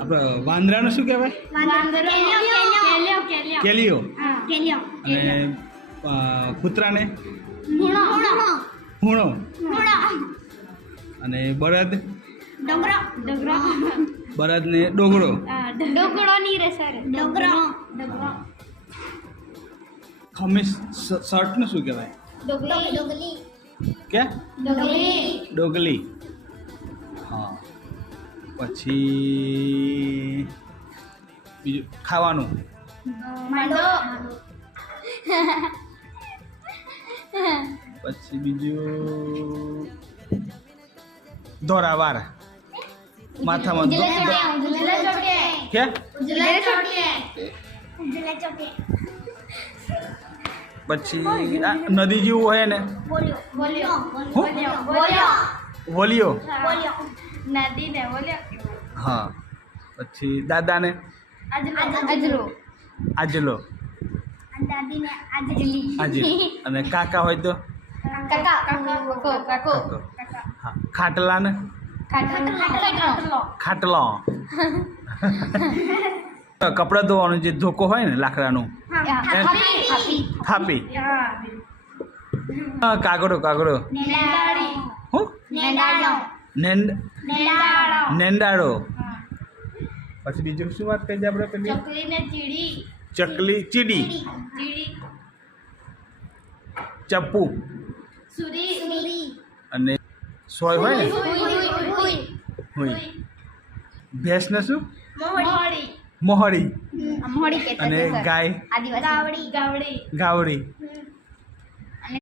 આપણે વાંદરાનું શું કહેવાય? કેલિયો. અને કૂતરાને હુણો. અને બળદ બળદને ડોગરો. ખમીસ શર્ટનું શું કહેવાય? કે ડોગલી. હા. પછી બીજું ખાવાનું પછી બીજું ધોરાવાર માથામાં કે પછી નદી જેવું હોય ને વલિયો. હા. પછી દાદાને આજલો. અને કાકા હોય તો હા. ખાટલાને ખાટલો. કપડાં ધોવાનું જે ધોકો હોય ને લાકડાનું થાપી. કાગડો હું નેંડાળો. પછી બીજું શું વાત કહી આપણે પેલી ચકલી ચીડી. ચપ્પુ અને સોય હોય ને હોય. ભેંસને શું? મોહડી. અને ગાય ગાવડી.